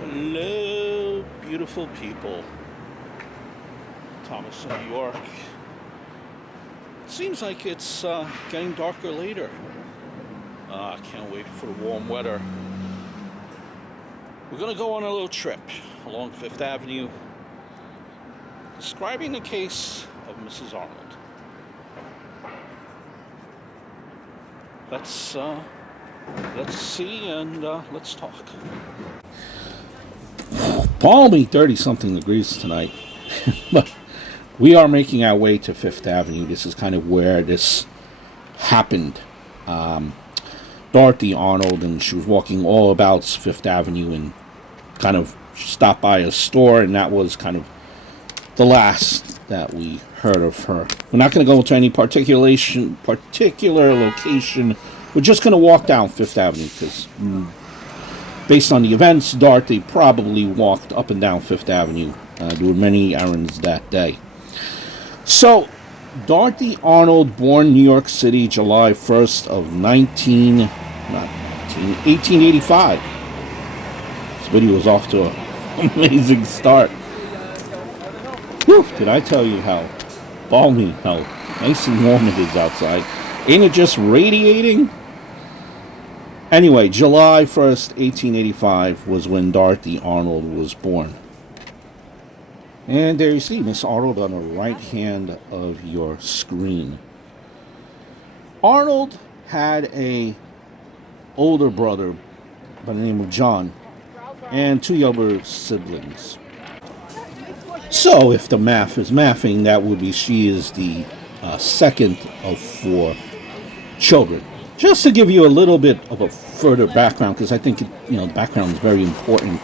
Hello, beautiful people. Thomas in New York. Seems like it's getting darker later. I can't wait for the warm weather. We're going to go on a little trip along Fifth Avenue, describing the case of Mrs. Arnold. Let's see and let's talk. Balmy 30-something degrees tonight. But we are making our way to Fifth Avenue. This is kind of where this happened. Dorothy Arnold, and she was walking all about Fifth Avenue and kind of stopped by a store, and that was kind of the last that we heard of her. We're not going to go into any particular location. We're just going to walk down Fifth Avenue because based on the events, Dorothy probably walked up and down Fifth Avenue doing many errands that day. So, Dorothy Arnold, born New York City, July 1st of 1885. This video is off to an amazing start. Whew, did I tell you how balmy, how nice and warm it is outside? Ain't it just radiating? Anyway, July 1st, 1885 was when Dorothy Arnold was born. And there you see Miss Arnold on the right hand of your screen. Arnold had an older brother by the name of John and two younger siblings. So if the math is mathing, that would be she is the second of four children. Just to give you a little bit of a further background, because I think the background is very important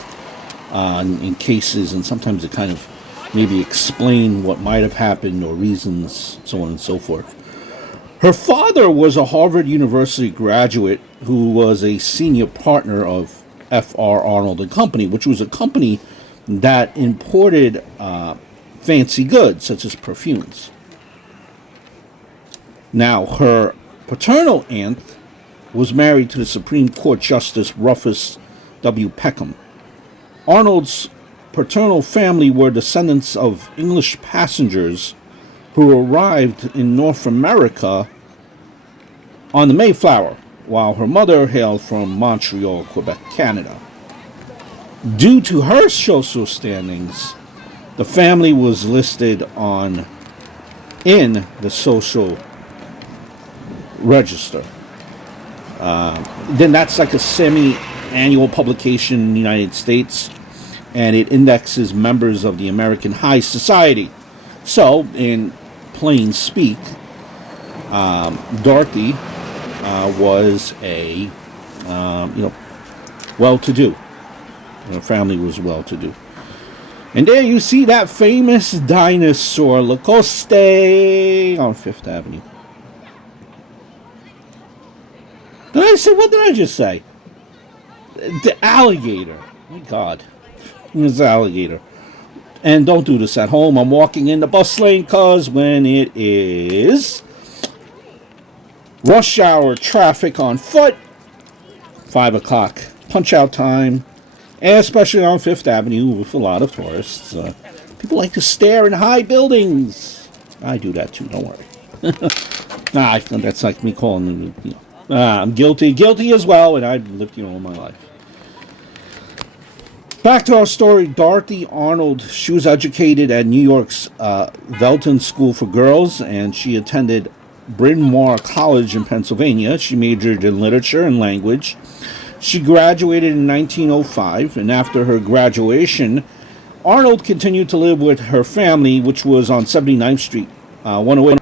in cases, and sometimes it kind of maybe explain what might have happened or reasons, so on and so forth. Her father was a Harvard University graduate who was a senior partner of F.R. Arnold and Company, which was a company that imported fancy goods such as perfumes. Now, her paternal aunt was married to the Supreme Court Justice Rufus W. Peckham. Arnold's paternal family were descendants of English passengers who arrived in North America on the Mayflower, while her mother hailed from Montreal, Quebec, Canada. Due to her social standings, the family was listed in the social register. Then that's like a semi-annual publication in the United States, and it indexes members of the American High Society. So, in plain speak, Dorothy was a well-to-do. Her family was well-to-do. And there you see that famous dinosaur, Lacoste, on Fifth Avenue. What did I just say? The alligator. My God. This alligator. And don't do this at home. I'm walking in the bus lane because when it is rush hour traffic on foot, 5 o'clock punch out time, and especially on Fifth Avenue with a lot of tourists, people like to stare in high buildings. I do that too, don't worry. That's like me calling them, I'm guilty as well, and I've lived all my life. Back to our story. Dorothy Arnold, she was educated at New York's Velton School for Girls, and she attended Bryn Mawr College in Pennsylvania. She majored in literature and language. She graduated in 1905, and after her graduation, Arnold continued to live with her family, which was on 79th Street, 108.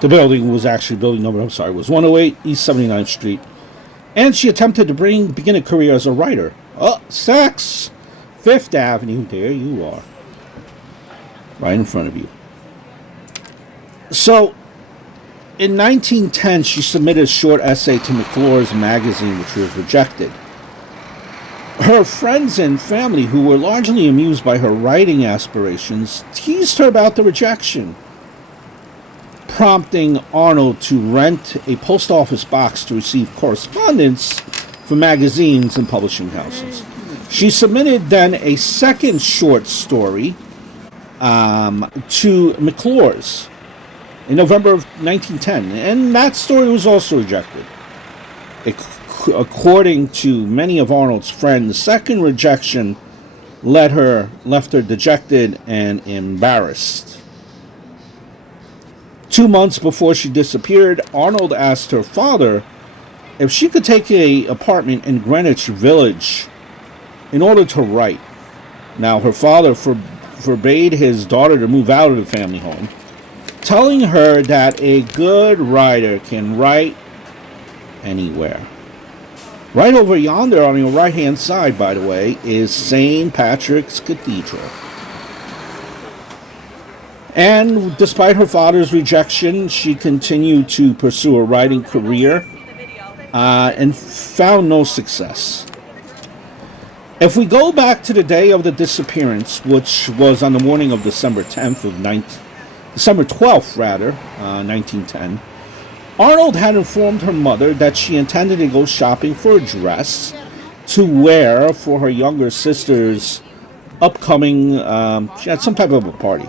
The building was actually was 108 East 79th Street. And she attempted to begin a career as a writer. Sex! Fifth Avenue, there you are. Right in front of you. So, in 1910, she submitted a short essay to McClure's magazine, which was rejected. Her friends and family, who were largely amused by her writing aspirations, teased her about the rejection, prompting Arnold to rent a post office box to receive correspondence for magazines and publishing houses. She submitted then a second short story to McClure's in November of 1910, and that story was also rejected. According to many of Arnold's friends, the second rejection left her dejected and embarrassed. 2 months before she disappeared, Arnold asked her father if she could take an apartment in Greenwich Village in order to write. Now, her father forbade his daughter to move out of the family home, telling her that a good writer can write anywhere. Right over yonder on your right-hand side, by the way, is St. Patrick's Cathedral. And despite her father's rejection, she continued to pursue a writing career and found no success. If we go back to the day of the disappearance, which was on the morning of December 12th, 1910, Arnold had informed her mother that she intended to go shopping for a dress to wear for her younger sister's upcoming, she had some type of a party.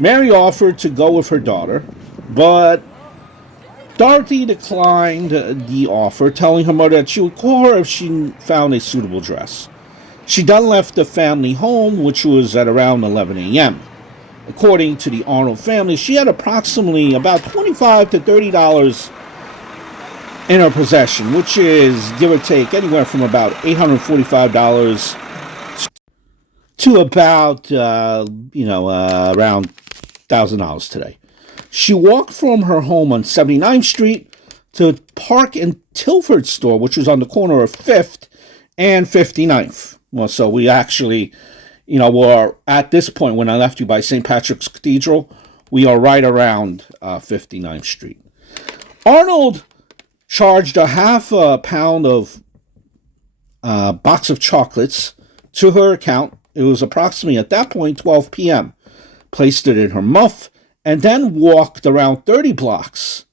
Mary offered to go with her daughter, but Dorothy declined the offer, telling her mother that she would call her if she found a suitable dress. She then left the family home, which was at around 11 a.m. According to the Arnold family, she had approximately about $25 to $30 in her possession, which is, give or take, anywhere from about $845 to about, around $1,000 today. She walked from her home on 79th Street to Park and Tilford store, which was on the corner of 5th and 59th. Well, so we actually, were at this point, when I left you by St. Patrick's Cathedral, we are right around 59th Street. Arnold charged a half a pound of box of chocolates to her account. It was approximately, at that point, 12 p.m. Placed it in her muff, and then walked around 30 blocks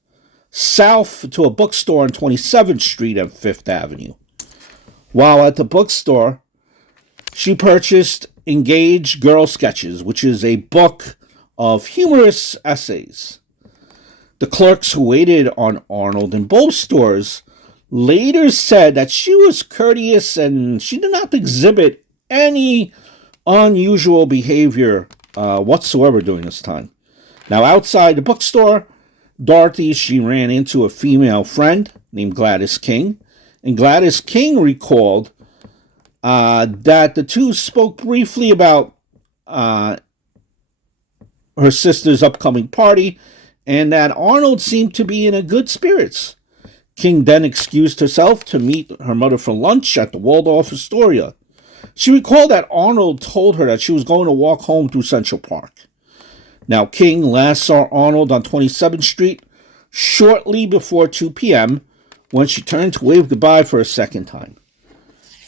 south to a bookstore on 27th Street and 5th Avenue. While at the bookstore, she purchased Engage Girl Sketches, which is a book of humorous essays. The clerks who waited on Arnold in both stores later said that she was courteous and she did not exhibit any unusual behavior whatsoever during this time. Now, outside the bookstore, Dorothy, she ran into a female friend named Gladys King, and Gladys King recalled that the two spoke briefly about her sister's upcoming party, and that Arnold seemed to be in a good spirits. King then excused herself to meet her mother for lunch at the Waldorf Astoria. She recalled that Arnold told her that she was going to walk home through Central Park. Now, King last saw Arnold on 27th Street shortly before 2 p.m. when she turned to wave goodbye for a second time.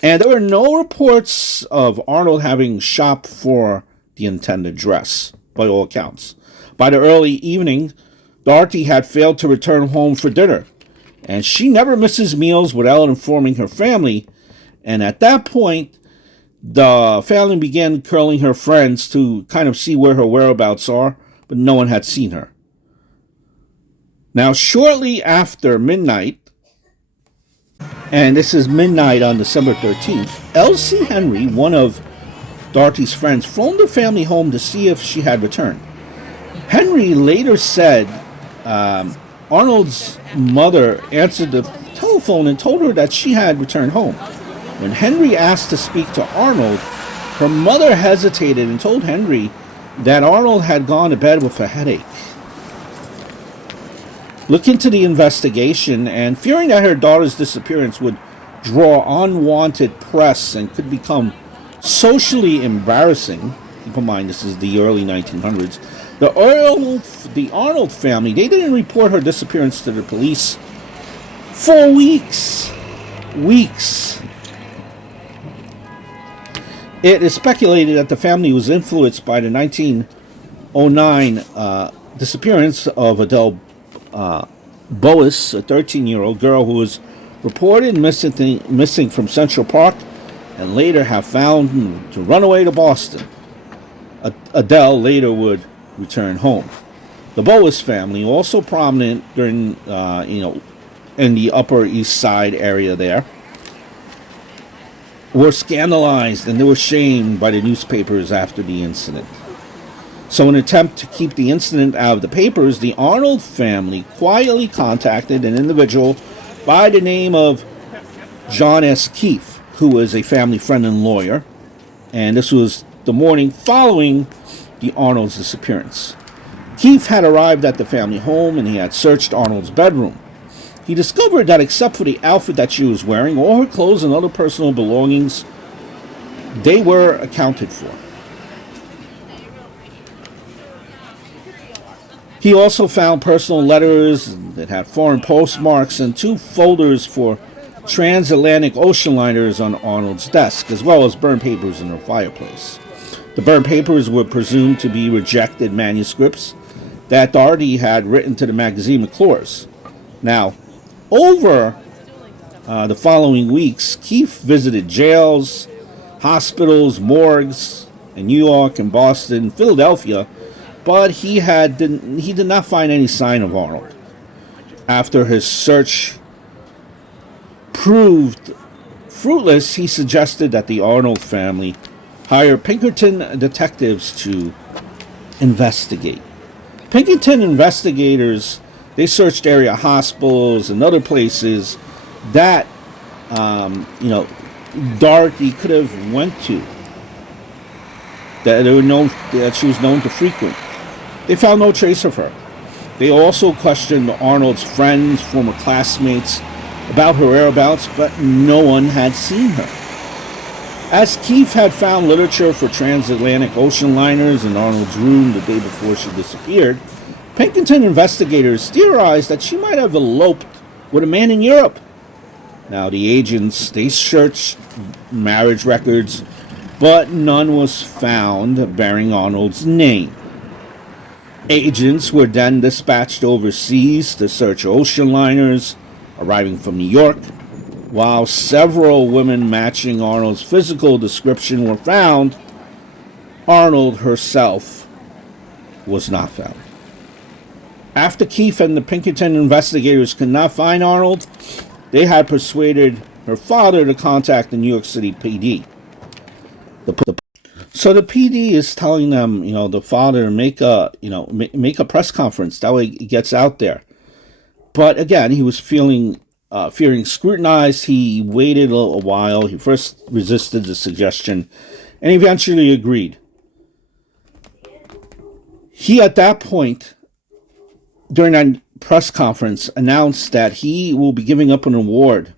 And there were no reports of Arnold having shopped for the intended dress, by all accounts. By the early evening, Dorothy had failed to return home for dinner, and she never misses meals without informing her family. And at that point, the family began calling her friends to kind of see where her whereabouts are, but no one had seen her. Now, shortly after midnight, and this is midnight on December 13th, Elsie Henry, one of Dorothy's friends, phoned the family home to see if she had returned. Henry later said Arnold's mother answered the telephone and told her that she had returned home. When Henry asked to speak to Arnold, her mother hesitated and told Henry that Arnold had gone to bed with a headache. Looking into the investigation and fearing that her daughter's disappearance would draw unwanted press and could become socially embarrassing, keep in mind this is the early 1900s, the Arnold family, they didn't report her disappearance to the police for weeks. It is speculated that the family was influenced by the 1909 disappearance of Adele Boas, a 13-year-old girl who was reported missing from Central Park and later have found to run away to Boston. Adele later would return home. The Boas family, also prominent during, in the Upper East Side area there, were scandalized and they were shamed by the newspapers after the incident. So in an attempt to keep the incident out of the papers, the Arnold family quietly contacted an individual by the name of John S. Keefe, who was a family friend and lawyer. And this was the morning following the Arnold's disappearance. Keefe had arrived at the family home and he had searched Arnold's bedroom. He discovered that except for the outfit that she was wearing, all her clothes and other personal belongings, they were accounted for. He also found personal letters that had foreign postmarks and 2 folders for transatlantic ocean liners on Arnold's desk, as well as burned papers in her fireplace. The burned papers were presumed to be rejected manuscripts that Doherty had written to the magazine McClure's. Now, over the following weeks, Keefe visited jails, hospitals, morgues in New York and Boston, Philadelphia, but he did not find any sign of Arnold. After his search proved fruitless, he suggested that the Arnold family hire Pinkerton detectives to investigate. Pinkerton investigators, they searched area hospitals and other places that, Dorothy could have went to, that she was known to frequent. They found no trace of her. They also questioned Arnold's friends, former classmates, about her whereabouts, but no one had seen her. As Keefe had found literature for transatlantic ocean liners in Arnold's room the day before she disappeared, Pinkerton investigators theorized that she might have eloped with a man in Europe. Now, the agents, they searched marriage records, but none was found bearing Arnold's name. Agents were then dispatched overseas to search ocean liners arriving from New York, while several women matching Arnold's physical description were found. Arnold herself was not found. After Keefe and the Pinkerton investigators could not find Arnold, they had persuaded her father to contact the New York City PD. So the PD is telling them, the father make a press conference. That way it gets out there. But again, he was fearing scrutinized. He waited a while. He first resisted the suggestion and eventually agreed. He, at that point, during that press conference, announced that he will be giving up an award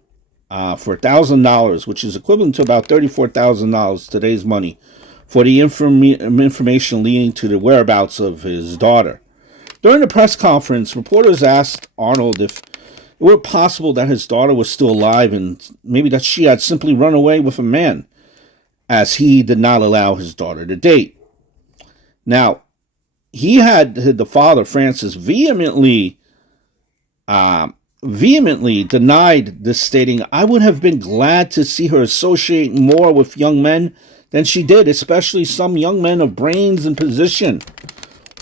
for $1,000, which is equivalent to about $34,000 today's money, for the information leading to the whereabouts of his daughter. During the press conference, reporters asked Arnold if it were possible that his daughter was still alive and maybe that she had simply run away with a man, as he did not allow his daughter to date. Now, the father, Francis, vehemently denied this, stating, "I would have been glad to see her associate more with young men than she did, especially some young men of brains and position,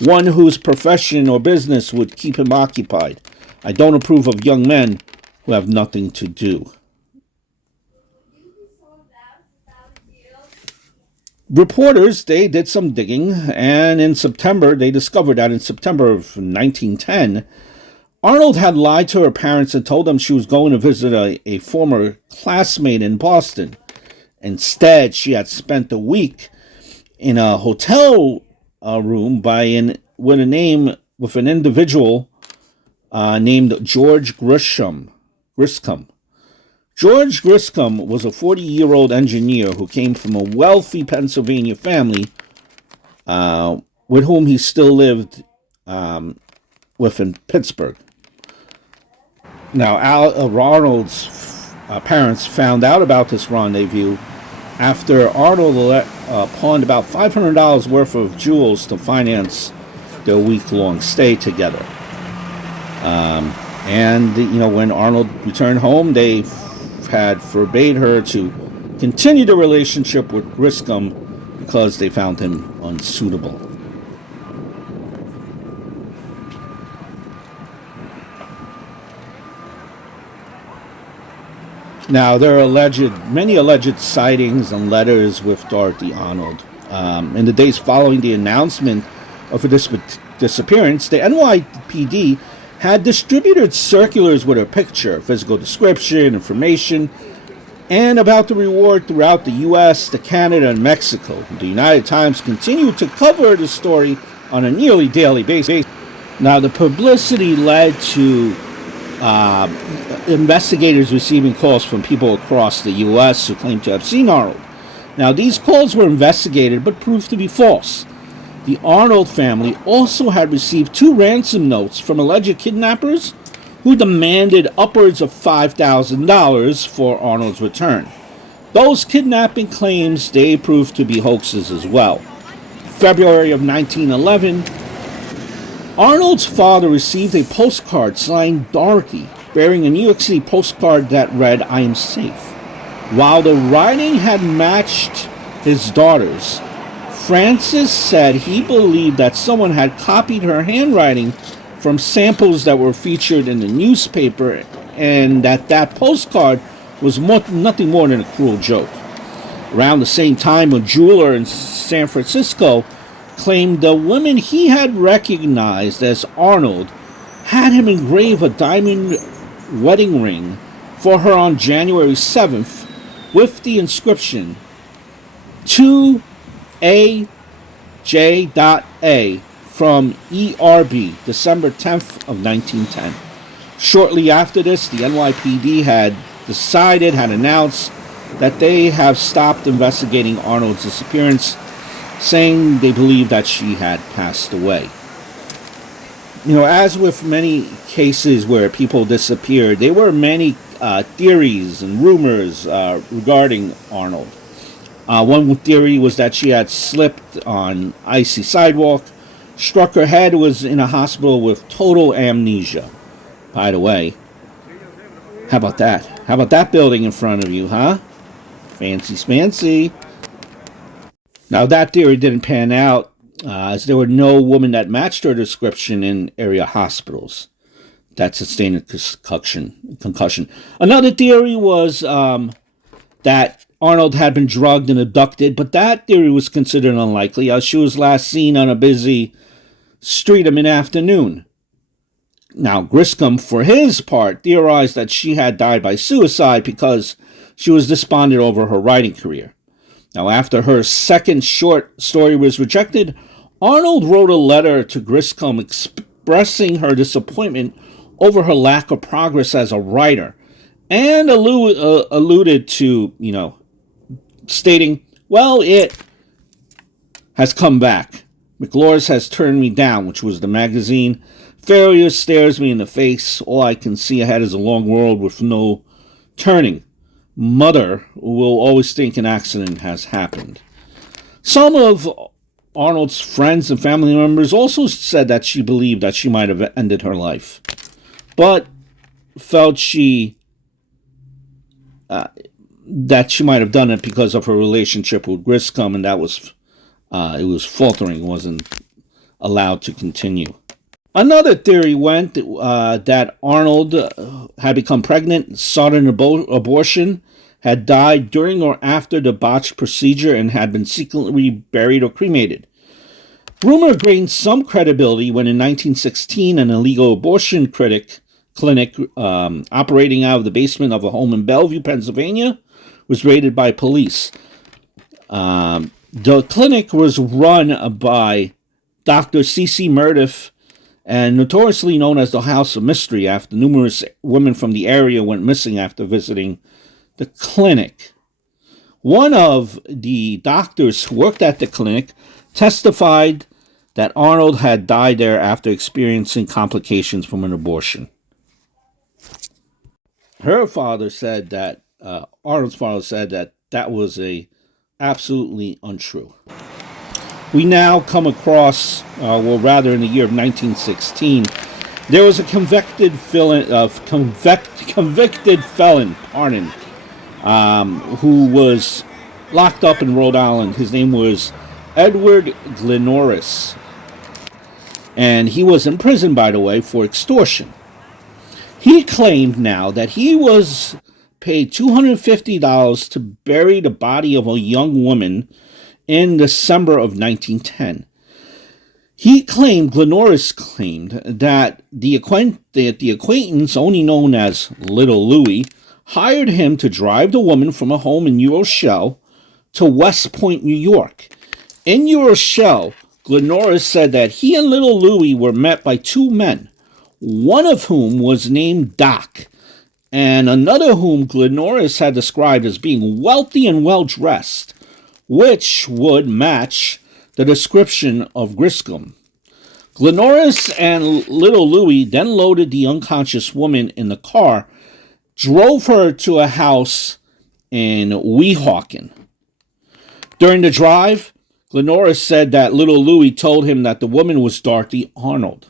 one whose profession or business would keep him occupied. I don't approve of young men who have nothing to do." Reporters, they did some digging, and they discovered that in September of 1910, Arnold had lied to her parents and told them she was going to visit a former classmate in Boston. Instead, she had spent a week in a hotel room with an individual named George Griscom. George Griscom was a 40-year-old engineer who came from a wealthy Pennsylvania family with whom he still lived with in Pittsburgh. Now, Arnold's parents found out about this rendezvous after Arnold pawned about $500 worth of jewels to finance their week-long stay together. And when Arnold returned home, they had forbade her to continue the relationship with Griscom because they found him unsuitable. Now, there are many alleged sightings and letters with Dorothy Arnold. In the days following the announcement of her disappearance, the NYPD had distributed circulars with her picture, physical description, information, and about the reward throughout the U.S., Canada, and Mexico. The United Times continued to cover the story on a nearly daily basis. Now, the publicity led to investigators receiving calls from people across the U.S. who claimed to have seen Arnold. Now, these calls were investigated but proved to be false. The Arnold family also had received 2 ransom notes from alleged kidnappers who demanded upwards of $5,000 for Arnold's return. Those kidnapping claims, they proved to be hoaxes as well. February of 1911, Arnold's father received a postcard signed Dorothy, bearing a New York City postcard that read, "I am safe." While the writing had matched his daughter's, Francis said he believed that someone had copied her handwriting from samples that were featured in the newspaper, and that postcard was nothing more than a cruel joke. Around the same time, a jeweler in San Francisco claimed the woman he had recognized as Arnold had him engrave a diamond wedding ring for her on January 7th with the inscription, "To A.J.A. from ERB, December 10th of 1910. Shortly after this, the NYPD had announced that they have stopped investigating Arnold's disappearance, saying they believe that she had passed away. As with many cases where people disappeared, there were many theories and rumors regarding Arnold. One theory was that she had slipped on icy sidewalk, struck her head, was in a hospital with total amnesia. By the way, how about that? How about that building in front of you, huh? Fancy smancy. Now, that theory didn't pan out, as there were no women that matched her description in area hospitals that sustained a concussion. Another theory was that Arnold had been drugged and abducted, but that theory was considered unlikely, as she was last seen on a busy street mid-afternoon. Now, Griscom, for his part, theorized that she had died by suicide because she was despondent over her writing career. Now, after her second short story was rejected, Arnold wrote a letter to Griscom expressing her disappointment over her lack of progress as a writer, and alluded to, stating, "Well, it has come back. McLaws has turned me down," which was the magazine. "Failure stares me in the face. All I can see ahead is a long road with no turning. Mother will always think an accident has happened." Some of Arnold's friends and family members also said that she believed that she might have ended her life, but felt that she might have done it because of her relationship with Griscom, and that was it was faltering, wasn't allowed to continue. Another theory went that Arnold had become pregnant, sought an abortion, had died during or after the botched procedure, and had been secretly buried or cremated. Rumor gained some credibility when in 1916 an illegal abortion clinic operating out of the basement of a home in Bellevue, Pennsylvania, was raided by police. The clinic was run by Dr. C.C. Murdiff, and notoriously known as the House of Mystery, after numerous women from the area went missing after visiting the clinic. One of the doctors who worked at the clinic testified that Arnold had died there after experiencing complications from an abortion. Her father said that, Arnold's father said that was absolutely untrue. We now come across, in the year of 1916, There was a convicted felon, pardon, who was locked up in Rhode Island. His name was Edward Glenoris, and he was in prison, by the way, for extortion. He claimed now that he was paid $250 to bury the body of a young woman in December of 1910. Glenoris claimed that the acquaintance, only known as Little Louie, hired him to drive the woman from a home in New Rochelle to West Point, New York. In New Rochelle, Glenoris said that he and Little Louie were met by two men, one of whom was named Doc, and another whom Glenoris had described as being wealthy and well-dressed, which would match the description of Griscom. Glenoris and Little Louie then loaded the unconscious woman in the car, drove her to a house in Weehawken. During the drive, Glenoris said that Little Louie told him that the woman was Dorothy Arnold.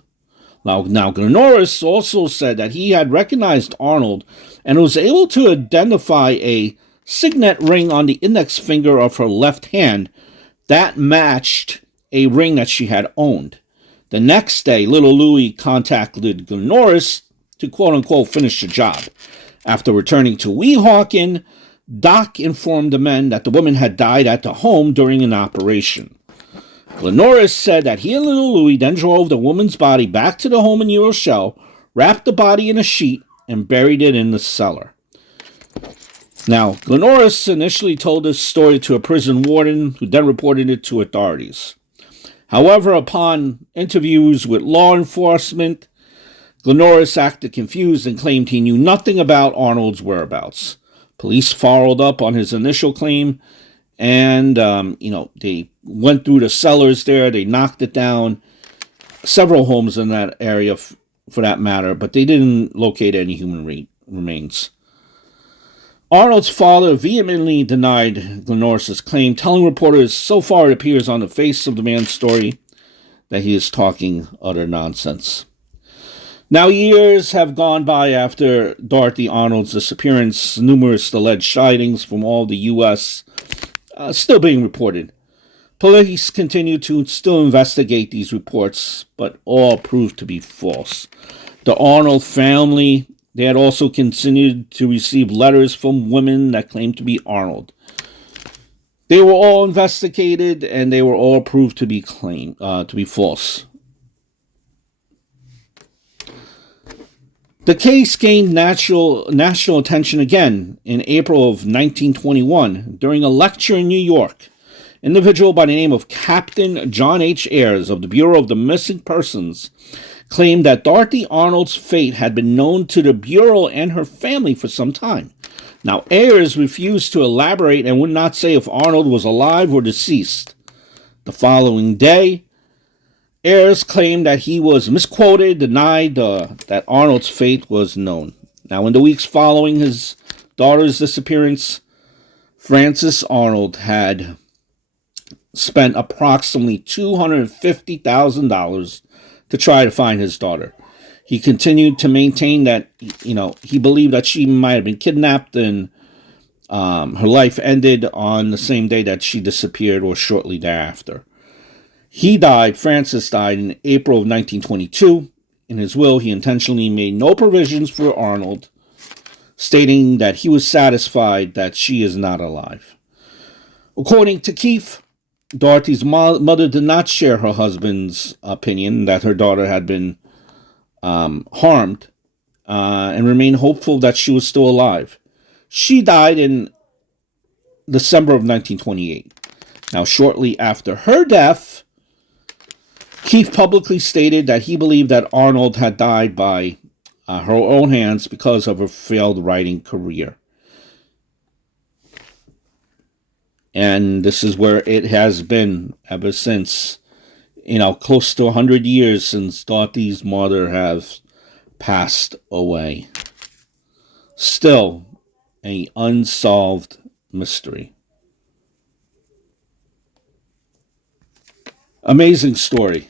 Now, Glenoris also said that he had recognized Arnold and was able to identify a signet ring on the index finger of her left hand that matched a ring that she had owned. The next day, Little Louie contacted Glenoris to quote-unquote finish the job. After returning to Weehawken, Doc informed the men that the woman had died at the home during an operation. Glenoris said that he and Little Louie then drove the woman's body back to the home in New Rochelle, wrapped the body in a sheet, and buried it in the cellar. Now, Glenoris initially told this story to a prison warden, who then reported it to authorities. However, upon interviews with law enforcement, Glenoris acted confused and claimed he knew nothing about Arnold's whereabouts. Police followed up on his initial claim, and they went through the cellars there. They knocked it down, several homes in that area, for that matter, but they didn't locate any human remains. Arnold's father vehemently denied Glenoris' claim, telling reporters, "So far it appears on the face of the man's story that he is talking utter nonsense." Now, years have gone by after Dorothy Arnold's disappearance, numerous alleged sightings from all the U.S. Still being reported. Police continue to still investigate these reports, but all proved to be false. The Arnold family, they had also continued to receive letters from women that claimed to be Arnold. They were all investigated, and they were all proved to be false. The case gained national attention again in April of 1921 during a lecture in New York. An individual by the name of Captain John H. Ayres of the Bureau of the Missing Persons claimed that Dorothy Arnold's fate had been known to the Bureau and her family for some time. Now, Ayres refused to elaborate and would not say if Arnold was alive or deceased. The following day, Ayres claimed that he was misquoted, denied that Arnold's fate was known. Now, in the weeks following his daughter's disappearance, Francis Arnold had spent approximately $250,000 to try to find his daughter. He continued to maintain that, he believed that she might have been kidnapped and her life ended on the same day that she disappeared or shortly thereafter. Francis died in April of 1922. In his will, he intentionally made no provisions for Arnold, stating that he was satisfied that she is not alive. According to Keefe, Dorothy's mother did not share her husband's opinion that her daughter had been harmed and remained hopeful that she was still alive. She died in December of 1928. Now, shortly after her death, Keefe publicly stated that he believed that Arnold had died by her own hands because of her failed writing career. And this is where it has been ever since, close to 100 years since Dorothy's mother has passed away. Still, an unsolved mystery. Amazing story.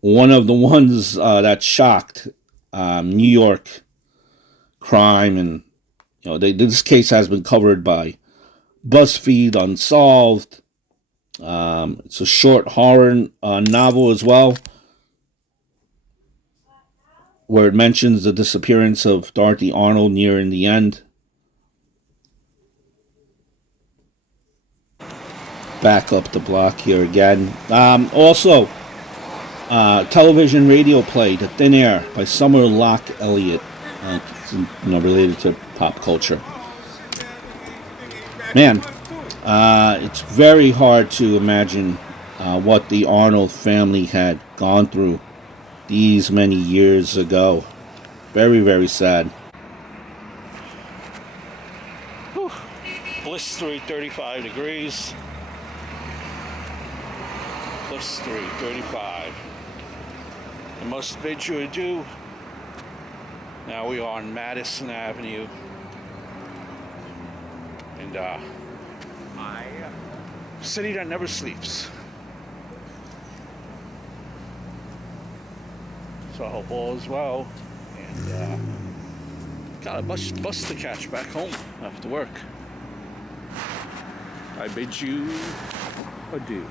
one of the ones that shocked New York crime, and this case has been covered by BuzzFeed Unsolved. It's a short horror novel as well, where it mentions the disappearance of Dorothy Arnold nearing the end. Back up the block here again. Also, television radio play The Thin Air by Summer Locke Elliott. Related to pop culture. Man, it's very hard to imagine what the Arnold family had gone through these many years ago. Very, very sad. Whew. Blistery 35 degrees. Blistery 35. I must bid you adieu. Now we are on Madison Avenue. And city that never sleeps. So I hope all is well. And got a bus to catch back home after work. I bid you adieu.